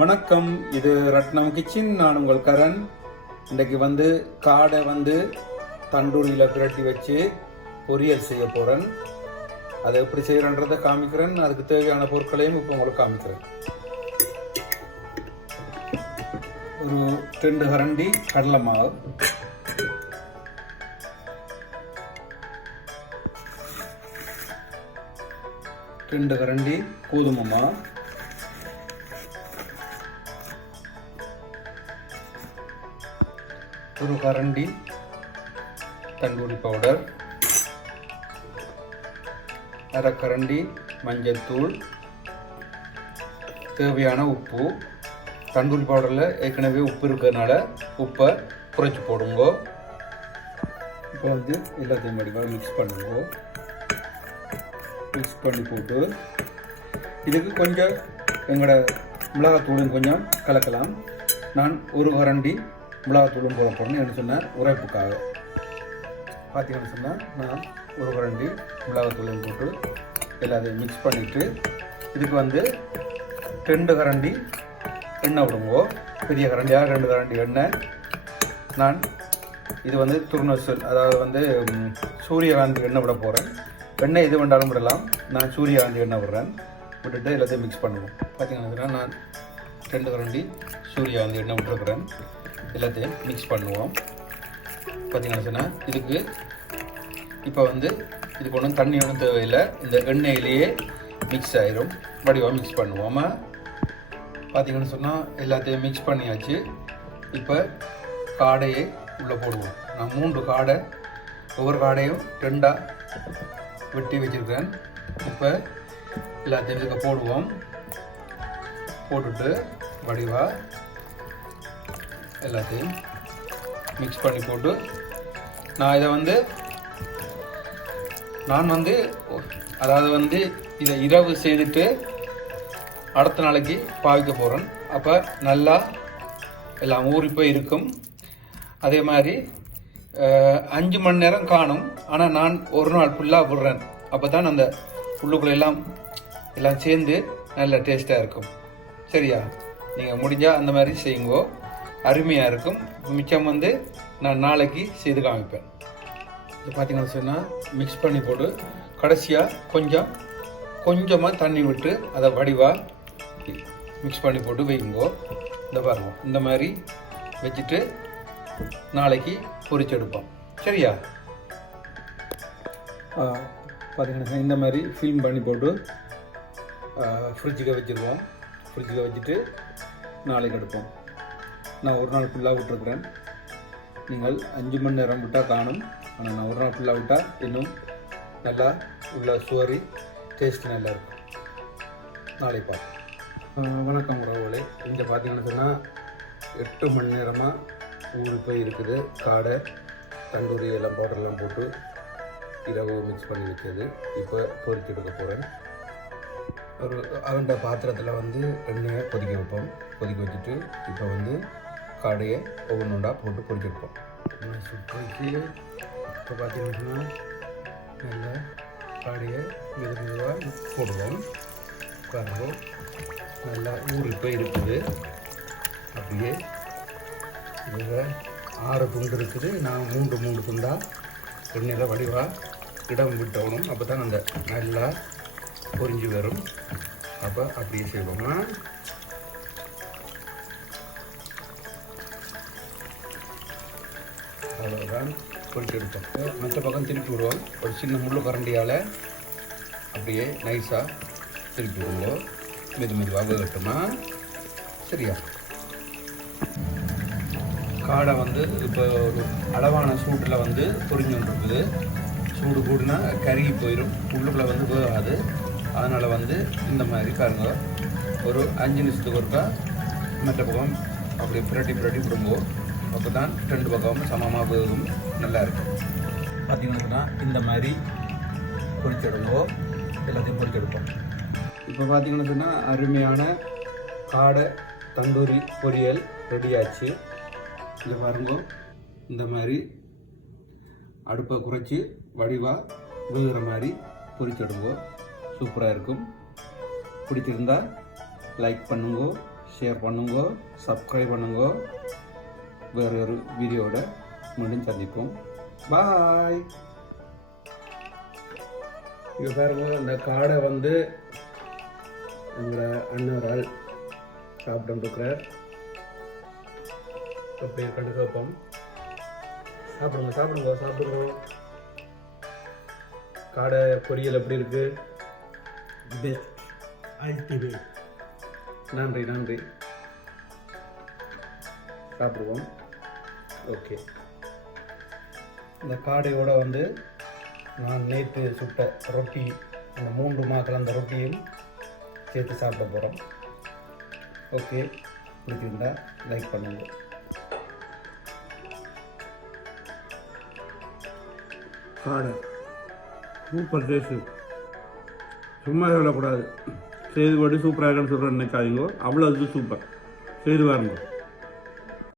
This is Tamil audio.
வணக்கம். இது ரத்னம் கிச்சன். நான் உங்கள் கரண். இன்றைக்கு வந்து காடை வந்து தண்டூரியில் பிரட்டி வச்சு பொரியல் செய்ய போகிறேன் அதை எப்படி செய்கிறேன்றதை காமிக்கிறேன். அதுக்கு தேவையான பொருட்களையும் இப்போ உங்களுக்கு காமிக்கிறேன். ஒரு ரெண்டு கரண்டி கடலை மாவு. ரெண்டு கரண்டி கோதுமை மாவு. ஒரு கரண்டி தந்தூரி பவுடர் அரை கரண்டி மஞ்சள்தூள் தேவையான உப்பு. தந்தூரி பவுடரில் ஏற்கனவே உப்பு இருக்கிறதுனால உப்பை குறைச்சி போடுங்க. இப்போ வந்து எல்லாத்தையும் எடுக்க மிக்ஸ் பண்ணுங்க. மிக்ஸ் பண்ணி போட்டு இதுக்கு கொஞ்சம் எங்களோட மிளகாத்தூளும் கொஞ்சம் கலக்கலாம். நான் ஒரு கரண்டி மிளகாத்தூளும் போட போகிறேன்னு என்ன சொன்னார். உரைப்புக்காக. பார்த்தீங்கன்னு சொன்னால் நான் ஒரு கரண்டி மிளகாத்தூளும் போட்டு எல்லாத்தையும் மிக்ஸ் பண்ணிவிட்டு இதுக்கு வந்து ரெண்டு கரண்டி எண்ணெய் விடுங்கோ. பெரிய கரண்டியாக ரெண்டு கரண்டி? எண்ணெய் நான். இது வந்து துர்நசல் அதாவது வந்து சூரியகாந்தி எண்ணெய் விட போகிறேன் எண்ணெய் எது வேண்டாலும் விடலாம். நான் சூரியகாந்தி எண்ணெய் விடுறேன். விட்டுட்டு எல்லாத்தையும் மிக்ஸ் பண்ணுவோம் பார்த்தீங்கன்னா நான் ரெண்டு கரண்டி வந்து எண்ணெய் விட்டுருக்குறேன்? எல்லாத்தையும் மிக்ஸ் பண்ணுவோம். பார்த்தீங்கன்னா சொன்னால் இதுக்கு இப்போ வந்து இதுக்கு ஒன்றும் தண்ணி ஒன்றும் தேவையில்லை. இந்த எண்ணெயிலேயே மிக்ஸ் ஆயிரும். வடிவாக மிக்ஸ் பண்ணுவோம். பார்த்தீங்கன்னு சொன்னால் எல்லாத்தையும் மிக்ஸ் பண்ணியாச்சு. இப்போ காடையை உள்ளே போடுவோம். நான் மூன்று காடை ஒவ்வொரு காடையும் ரெண்டாக வெட்டி வச்சுருக்கேன் இப்போ எல்லாத்தையும் இதுக்கு போடுவோம். போட்டுட்டு வடிவாக எல்லாத்தையும் மிக்ஸ் பண்ணி போட்டு நான் இதை வந்து நான் வந்து அதாவது வந்து இதை இரவு செய்துட்டு அடுத்த நாளைக்கு பாவிக்க போகிறேன் அப்போ நல்லா எல்லாம் ஊறி போய் இருக்கும். அதே மாதிரி அஞ்சு மணி நேரம் காணும். ஆனால் நான் ஒரு நாள் ஃபுல்லாக விடுறேன். அப்போ தான் அந்த உள்ளுக்குள்ள எல்லாம் எல்லாம் சேர்ந்து நல்ல டேஸ்ட்டாக இருக்கும். சரியா? நீங்கள் முடிஞ்சால் அந்த மாதிரி செய்யுங்கோ. அருமையாக இருக்கும். மிச்சம் வந்து நான் நாளைக்கு செய்து காமிப்பேன். இது பார்த்தீங்கன்னு சொன்னால் மிக்ஸ் பண்ணி போட்டு கடைசியாக கொஞ்சம் கொஞ்சமாக தண்ணி விட்டு அதை வடிவாக மிக்ஸ் பண்ணி போட்டு வைக்குங்கோ இந்த பாருங்க இந்த மாதிரி வச்சுட்டு நாளைக்கு பொறிச்செடுப்போம் சரியா? பார்த்தீங்கன்னா இந்த மாதிரி ஃபில்ம் பண்ணி போட்டு ஃப்ரிட்ஜுக்கு வச்சுருவோம். ஃப்ரிட்ஜில் வச்சுட்டு நாளைக்கு எடுப்போம். நான் ஒரு நாள் ஃபுல்லாக விட்டுருக்குறேன். நீங்கள் அஞ்சு மணி நேரம் விட்டால் காணும். ஆனால் நான் ஒரு நாள் ஃபுல்லாக விட்டால் இன்னும் நல்லா உள்ள சுவரி டேஸ்ட் நல்லா இருக்கும். நாளை பார்ப்போம். வணக்கம் உறவுகளே. இங்கே பார்த்தீங்கன்னு சொன்னால் எட்டு மணி நேரமாக ஊர் போய் இருக்குது. காடை தண்டூரி எல்லாம் பவுடர்லாம் போட்டு இரவு மிக்ஸ் பண்ணி வச்சது இப்போ பொரிச்சு எடுக்க போகிறேன் ஒரு அவண்ட பாத்திரத்தில் வந்து எண்ணெயை கொதிக்க வைப்போம். கொதிக்க வச்சுட்டு இப்போ வந்து கடையை ஒவ்வொன்றா போட்டு பொரிச்செடுப்போம் வைப்போம். சுட்டு இப்போ பார்த்தீங்கன்னா நல்ல கடையை மெதுவாக போடுவோம். பாருங்க. நல்லா ஊறி போய் இருக்குது. அப்படியே இதில் ஆறு துண்டு இருக்குது. நான் மூன்று மூன்று துண்டாக எண்ணெயில் வடிவாக இடம் விட்டணும். அப்போ தான் அந்த நல்லா பொரிஞ்சு வரும். அப்போ அப்படியே செய்வோமா. அவ்வளோதான் பொரிச்சு எடுப்போம். மற்ற பக்கம் திருப்பி விடுவோம். ஒரு சின்ன முள்ளு கரண்டியால் அப்படியே நைஸாக திருப்பி விடுவோம். மெது மெதுவாக வேகட்டுமா சரியா? காடை வந்து இப்போ ஒரு அளவான சூட்டில் வந்து பொரிஞ்சு இருக்குது சூடு கூடுனா கருகி போயிடும் உள்ளுக்குள்ளே வந்து போகாது அதனால் வந்து இந்த மாதிரி பாருங்க. ஒரு அஞ்சு நிமிஷத்துக்கு ஒருக்கா மற்ற பக்கம் அப்படி புரட்டி புரட்டி விடும்போது அப்போ தான் ரெண்டு பக்கமும் சமமாக வேகும் நல்லா இருக்கும். பார்த்தீங்கன்னா இந்த மாதிரி பொறிச்செடுங்கோ எல்லாத்தையும் பொறிச்செடுப்போம் இப்போ பார்த்திங்கன்னு சொன்னால் அருமையான காடை தந்தூரி பொரியல் ரெடியாச்சு ஆச்சு. இங்கே பாருங்க. இந்த மாதிரி அடுப்பை குறைச்சி வடிவாக விழுகிற மாதிரி பொறிச்செடுங்கோ சூப்பராக இருக்கும். பிடிச்சிருந்தா லைக் பண்ணுங்க ஷேர் பண்ணுங்க சப்ஸ்கிரைப் பண்ணுங்க. வேறு ஒரு வீடியோட மீண்டும் சந்திப்போம். பாய் இங்கே பாருங்க இந்த காடை வந்து எங்களோட அண்ணன் ஆள் சாப்பிட்டுருக்கிறார். அப்படியே கண்டு கேட்போம். சாப்பிடுங்க சாப்பிடுங்க சாப்பிடுங்க. காடை பொரியல் எப்படி இருக்குது பெஸ்ட் அல்டிமேட் நன்றி நன்றி. சாப்பிடுவோம். ஓகே இந்த காடையோட வந்து நான் நேற்று சுட்ட ரொட்டி அந்த மூன்று மா கலந்த ரொட்டியும் சேர்த்து சாப்பிட போகிறோம் ஓகே பிடிச்சிருந்தா லைக் பண்ணுங்கள் காடை. சூப்பர் டேஸ்ட்டு சும்மா சொல்லக்கூடாது செய்து போட்டு சூப்பராக இருக்குன்னு சொல்கிறேன் நினைக்காதீங்க. அவ்வளோ இது சூப்பர் செய்து பாருங்க.